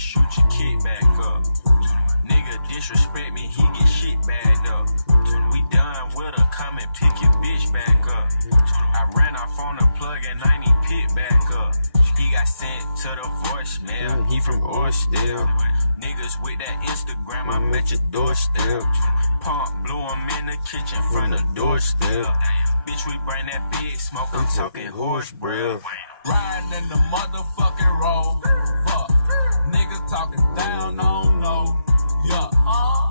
shoot your kid back up. Nigga disrespect me, he get shit bagged up. We done with her, come and pick your bitch back up. I ran off on the plug and I need pit back up. He got sent to the voicemail, he from Orsdale. Niggas with that Instagram, I'm at your doorstep. Pump blew him in the kitchen from the doorstep. Bitch, we bring that big smoke, I'm talking horse breath. Riding in the motherfucking road. Fuck. Niggas talking down, I don't know. Yeah.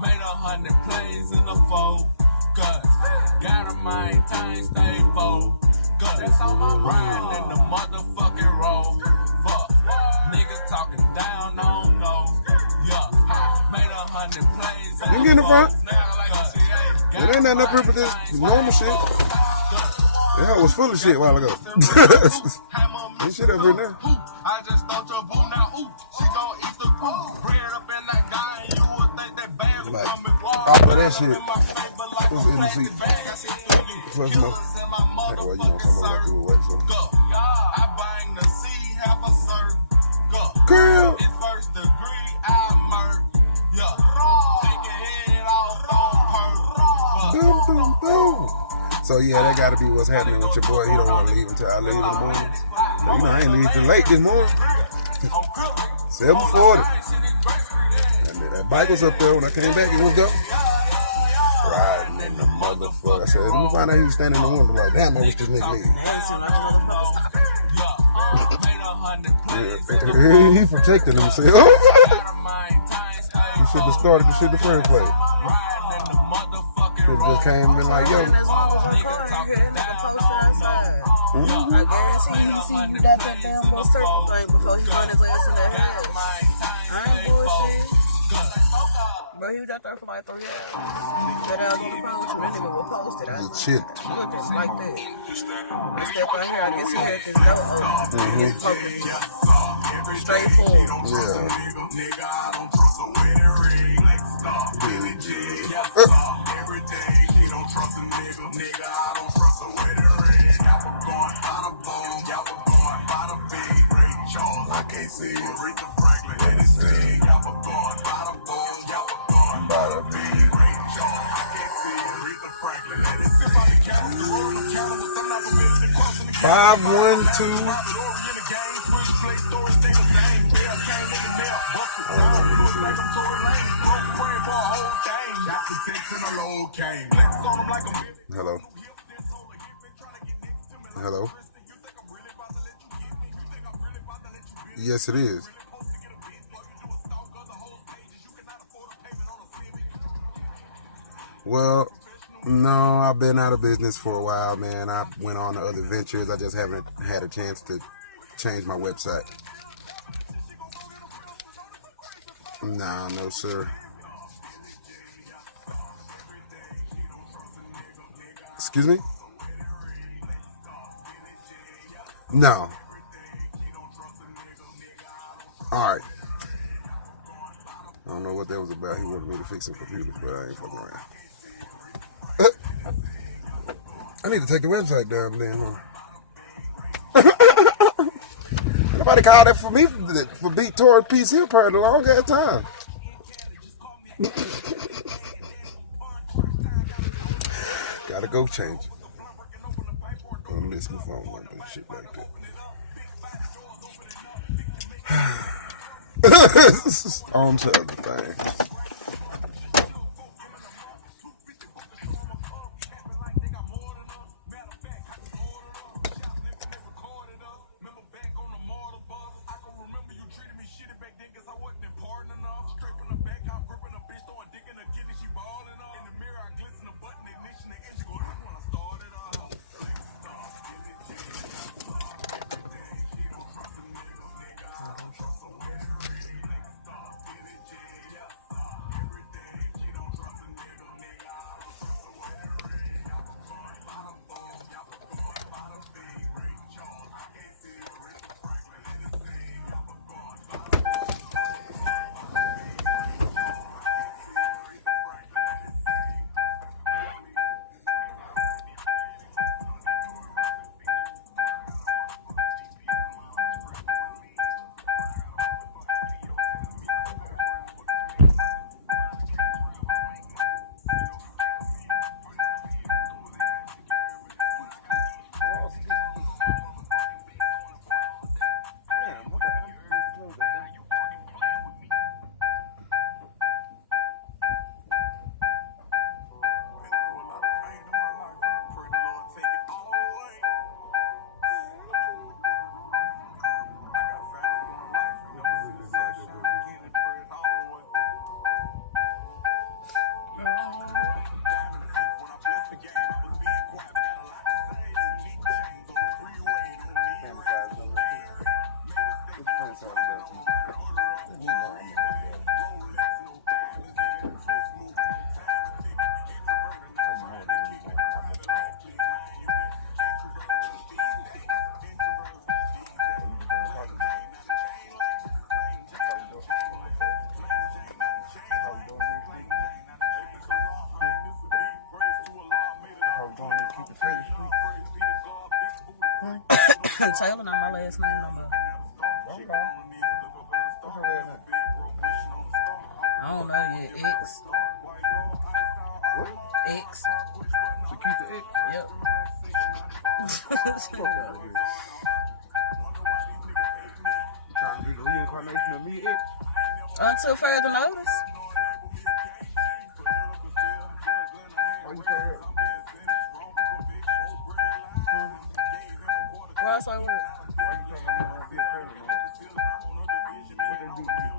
Made 100 plays in the fold. Cause gotta maintain, stay focused. Riding in the motherfucking road. Fuck. Niggas talking down, I don't know. Yeah. Made 100 plays in you get in the front. It ain't nothing up here but this normal shit. That was full of shit a while ago. This shit up here now. I just thought your boo now. Ooh, she gon' eat the poop. Bread up in that guy, and you would think that bag was coming wild. All of that shit. What's in the seat? Plus more. Well, you know, come on, do it away, so. I bang the C, have a circle. Girl. It's first degree, I murk. Yeah. Take your head off on purpose. Boom, boom, boom. So yeah, that gotta be what's happening with your boy. He don't want to leave until I leave in the morning. So, you know, I ain't leaving till late this morning. 7:40. And then that bike was up there when I came back. It was go. Riding in the motherfucker. I said, let me find out he was standing in the window like, damn, I wish this nigga leave. He protected himself. He should have started the shit in the first place. Should have just came and been like, yo. I guarantee he see you got that damn little circle thing before he run his ass in the head. I ain't bullshit. Bro, he was out there for like 3 hours. That I was on the phone with you, that nigga was posted. I was shit. Just like that. This step right here, I guess he had this door open. He's focused. Straightforward. Yeah. Every day, he don't trust a nigga. Nigga, I don't trust a wedding ring. Y'all going by the bone. Y'all going by the big Ray Charles. I can't see it. Aretha Franklin, let it sing. Y'all going by the bone. Y'all going by the big Ray Charles. I can't see it. Aretha Franklin, let it sing. 512. Hello. Hello. Yes, it is. Well, no, I've been out of business for a while, man. I went on to other ventures. I just haven't had a chance to change my website. Nah, no, sir. Excuse me? No. Alright. I don't know what that was about. He wanted me to fix some computers, but I ain't fucking around. I need to take the website down then, huh? Nobody called that for me for beat toward Peace Hill part in a long ass time. Gotta go change it. Don't miss my phone number and shit like that. On to other things. And Taylor not my last name no more. I don't know yet. X. What? X. Chiquita X? Yep. Fuck out of here. Trying to be the reincarnation of me, X? Until further notice. Why you say that? Why I say what? Why you talking about being president? What they do to you?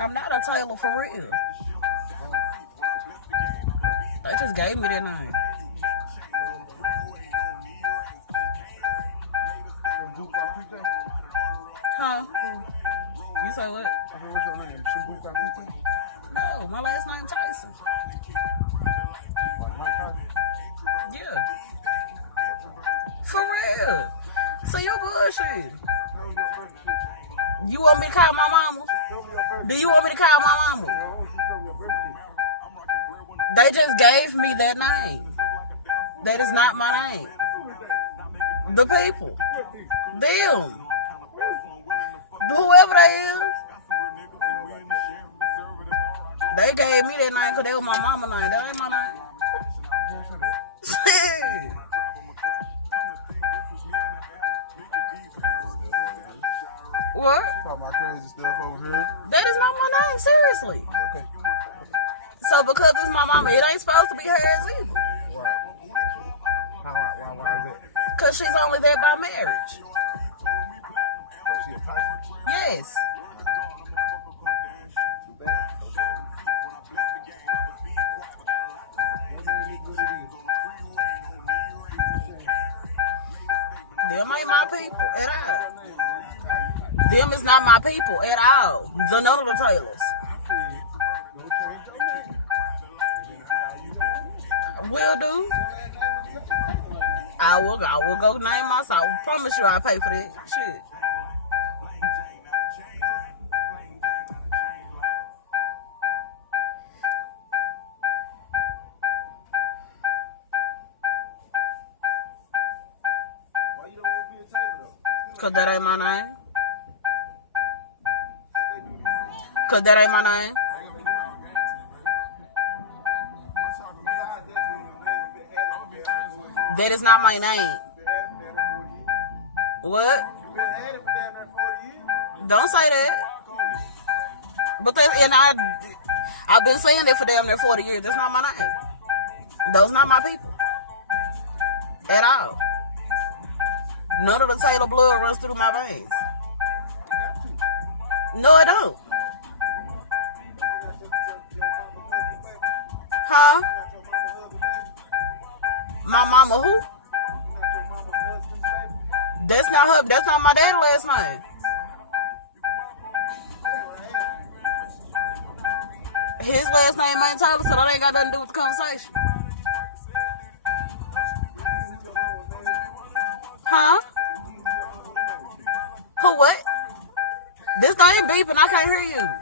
I'm not a Taylor for real. They just gave me that name. Huh? You say what? I said, what's your name? Shabu Kakuta? No, my last name Tyson. Like Mike Tyson? Yeah. For real. So you bullshit. Tell me your birth shit. You want me to call my mama? Tell me your birth Do you want me to call my mama? shit. I want you to tell me your birth shit. They just gave me that name. That is not my name. Who is that? The people. What people? Them. Who? Whoever they is. They gave me that name because that was my mama name. That ain't my name. What? Talking about crazy stuff over here. That is not my name, seriously. Okay. So because it's my mama, it ain't supposed to be hers either. Why? Why is that? Because she's only there by marriage. Oh, she a Tyson? Yes. Too bad. Okay. What do you need to do to Them ain't my people at all. your name, man? I call you Tyson. Them is not my people at all. The none of the Taylors. Go change your name. And then I call you your name. Will do. Your last name is Taylor. I will go name myself. I promise you I'll pay for this shit. Why you don't want to be a Taylor though? Cause that ain't my name. Cause that ain't my name. That is not my name. What? You've been at it for damn near 40 years. Don't say that. But that, and I've been saying that for damn near 40 years. That's not my name. Those not my people. At all. None of the Taylor blood runs through my veins. No, it don't. Huh? My mama who? That's not her. That's not my dad's last name. His last name ain't Taylor, so that ain't got nothing to do with the conversation. Huh? Who what? This thing beeping. I can't hear you.